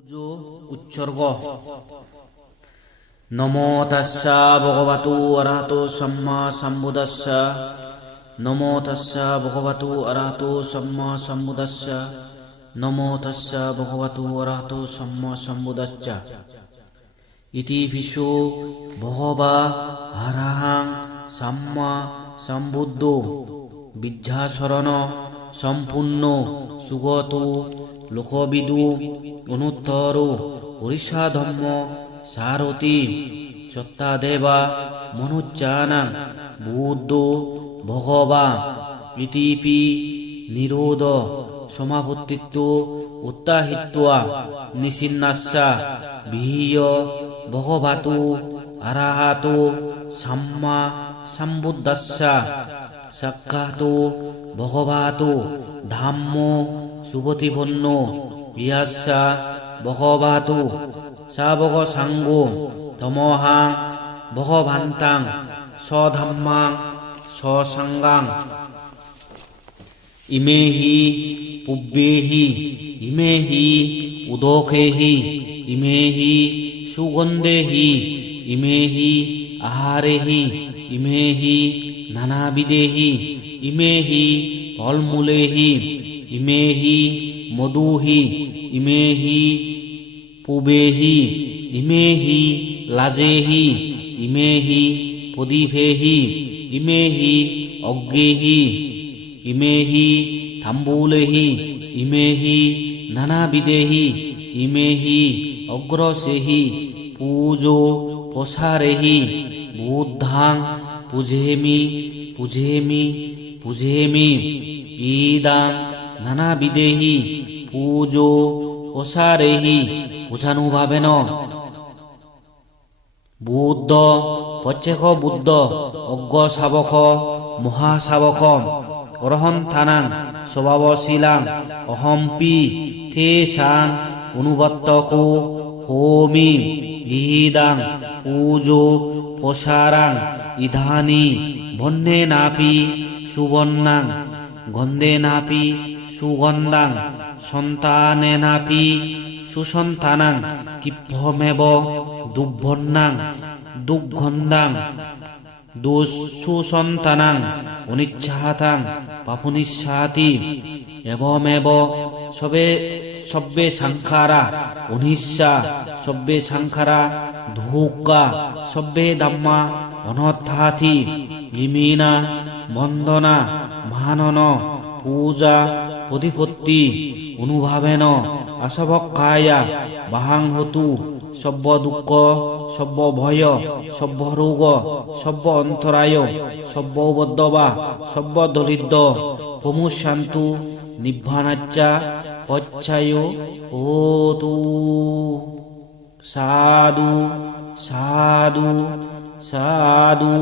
পুজো উৎসর্গ। নমো তাস্সা ভগবতু অরহতো সম্মা সম্বুদ্ধস্স। নমো তাস্সা ভগবতু অরহতো সম্মা সম্বুদ্ধস্স। নমো তাস্সা ভগবতু অরহতো সম্মা সম্বুদ্ধস্স। ইতি ভিষো ভগবা অরহং সম্মা সম্বুদ্ধো বিদ্যাশরণ সম্পূর্ণ সুগত লোকবিদু অনুত্তর ওড়িশা ধম্ম সারথি সত্তাদেবা মনুজ্জানাং বুদ্ধ ভগবা ইতিপি নিরোধ সমাপত্তিত্ব উত্তাহিত্বা নিসিন্নাস্যা বিহীয় ভগবাতু অরহতো সম্মা সম্বুদ্ধস্য সাক্ষাতো ভগবাতো ধাম্মো সুবতিপন্ন ইয়াস্যা ভগবাতো শাবক সাঙ্গো তমোহাং ভগবান্তাং স্বধম্মাং স্বসঙ্গাং ইমেহি পুব্বেহি ইমেহি উদোখেহি ইমেহি সুগন্ধেহি ইমেহি আহারেহি ইমেহি নানাবিধেহি ইমেহি ফলমূলেহি ইমেহি মধুহি ইমেহি পুবেহি ইমেহি লাজেহি ইমেহি প্রদীপেহি ইমেহি অগ্গেহি ইমেহি তাম্বুলেহি ইমেহি নানাবিধেহি ইমেহি অগ্রসেহি পূজো প্রসারেহি বুদ্ধাং পূজেমি পূজেমি পূজেমি ইদাং নানাবিধেহি পূজো প্রসারেহি পূজানুভাবেন বুদ্ধ প্রত্যেক বুদ্ধ অজ্ঞ শাবক মহাশাবক অরহন্তানাং স্বভাবশীলাং অহম্পি তেষাং অনুবর্তকো হোমি ইদাং পূজো প্রসারাং ইদানি বন্যেনাপি সুবর্ণাং গন্ধেনাপি সুগন্ধাং সন্তানেনাপি সুসন্তানাং কিভ্যমেব দুর্ভন্নাং দুর্গন্ধাং দুঃসুসন্তানাং অনিচ্ছাতাং পাপনিচ্ছাতি এবমেব সব্বে সাংখারা অনিচ্ছা সব্বে সাংখারা ধূকা সব্বে ধাম্মা অনর্থাতি ইমিনা বন্দনা মানন পূজা প্রতিপত্তি অনুভাবেন আসবক্কায়া বাহাং হতু সব্য দুঃখ সব্য ভয় সব্য রোগ সব্য অন্তরায় সব্য বদ্ধবা সব্য দরিদ্র প্রমুশান্তু নিব্বানাচ্চা পচ্ছায় ওতু। সাধু সাধু সাধু।